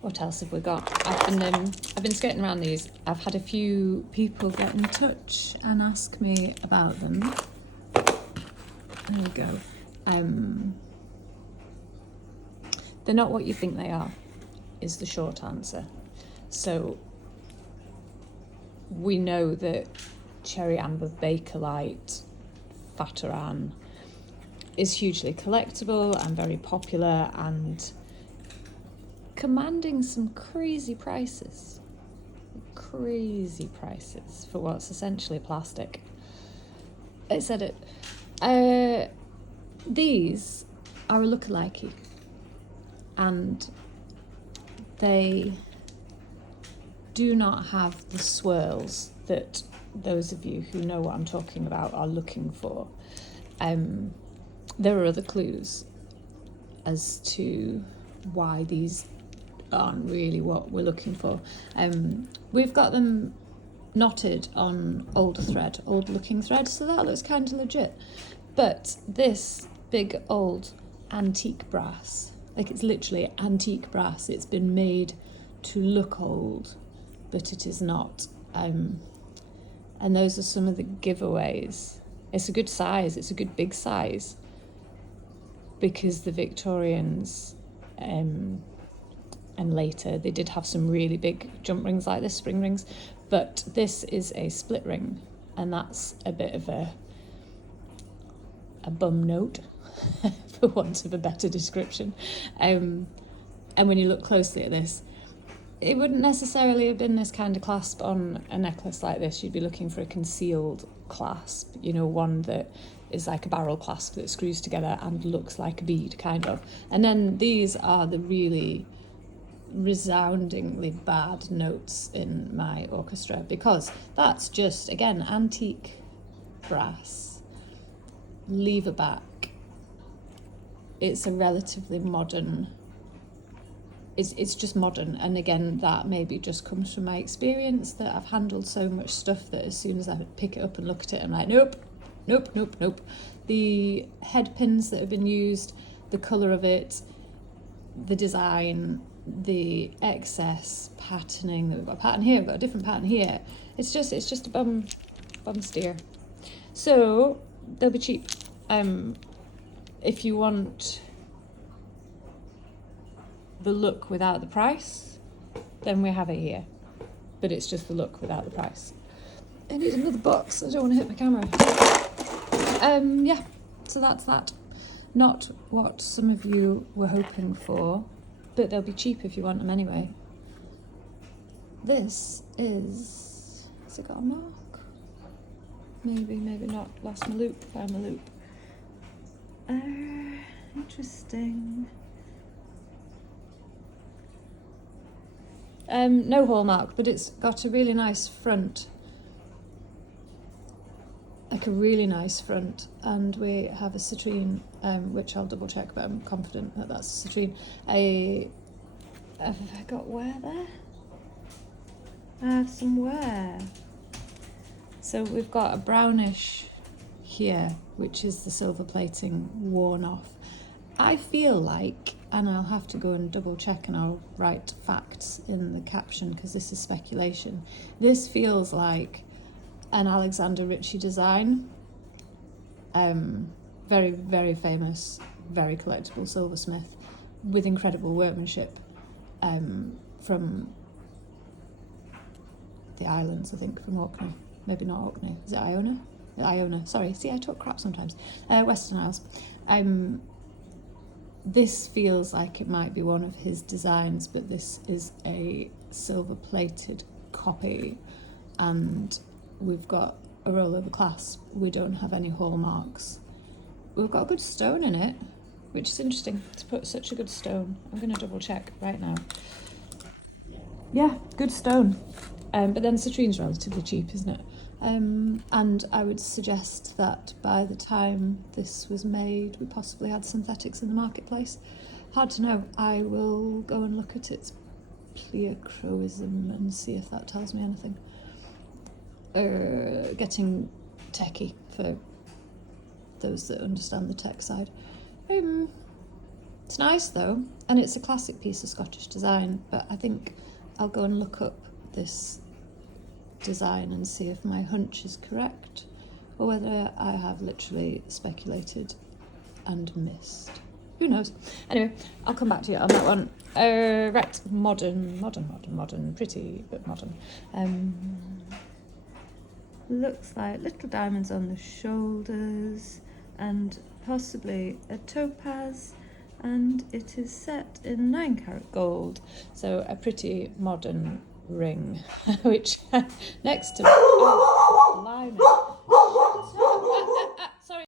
What else have we got? I've been skating around these. I've had a few people get in touch and ask me about them. There we go. They're not what you think they are, is the short answer. So we know that cherry amber bakelite Fataran is hugely collectible and very popular and commanding some crazy prices for what's essentially plastic. I said it. These are a lookalike, and they do not have the swirls that those of you who know what I'm talking about are looking for. There are other clues as to why these aren't really what we're looking for. We've got them knotted on old looking thread, so that looks kind of legit. But this big old antique brass, like it's literally antique brass, it's been made to look old, but it is not. And those are some of the giveaways. It's a good size, it's a good big size, because the Victorians and later they did have some really big jump rings like this, spring rings, but this is a split ring, and that's a bit of a bum note for want of a better description. And when you look closely at this, it wouldn't necessarily have been this kind of clasp on a necklace like this. You'd be looking for a concealed clasp, you know, one that is like a barrel clasp that screws together and looks like a bead, kind of. And then these are the really resoundingly bad notes in my orchestra, because that's just, again, antique brass, lever back. It's a relatively modern, it's just modern, and again, that maybe just comes from my experience that I've handled so much stuff that as soon as I pick it up and look at it, I'm like, nope. The head pins that have been used, the colour of it, the design, the excess patterning, that we've got a pattern here, we've got a different pattern here. It's just a bum steer. So they'll be cheap. If you want the look without the price, then we have it here. But it's just the look without the price. I need another box, I don't want to hit my camera. Yeah, so that's that. Not what some of you were hoping for, but they'll be cheap if you want them anyway. This is, has it got a mark? Maybe not. Lost my loop, found my loop. Interesting. No hallmark, but it's got a really nice front. Like a really nice front, and we have a citrine, which I'll double check, but I'm confident that that's a citrine. Have I got wear there? I have some wear. So we've got a brownish here, which is the silver plating worn off. I feel like, and I'll have to go and double check and I'll write facts in the caption because this is speculation. This feels like an Alexander Ritchie design. Very, very famous, very collectible silversmith with incredible workmanship, from the islands, I think, from Orkney. Maybe not Orkney, is it Iona? Iona, sorry, see, I talk crap sometimes. Western Isles. This feels like it might be one of his designs, but this is a silver plated copy, and we've got a rollover clasp. We don't have any hallmarks. We've got a good stone in it, which is interesting to put such a good stone. I'm going to double check right now. Yeah, good stone. But then citrine's relatively cheap, isn't it? And I would suggest that by the time this was made, we possibly had synthetics in the marketplace. Hard to know. I will go and look at its pleochroism and see if that tells me anything. Getting techie for those that understand the tech side. It's nice though. And it's a classic piece of Scottish design, but I think I'll go and look up this design and see if my hunch is correct or whether I have literally speculated and missed. Who knows? Anyway, I'll come back to you on that one. Right, modern, pretty but modern. Looks like little diamonds on the shoulders and possibly a topaz, and it is set in 9-carat gold, so a pretty modern ring, which next to blimey.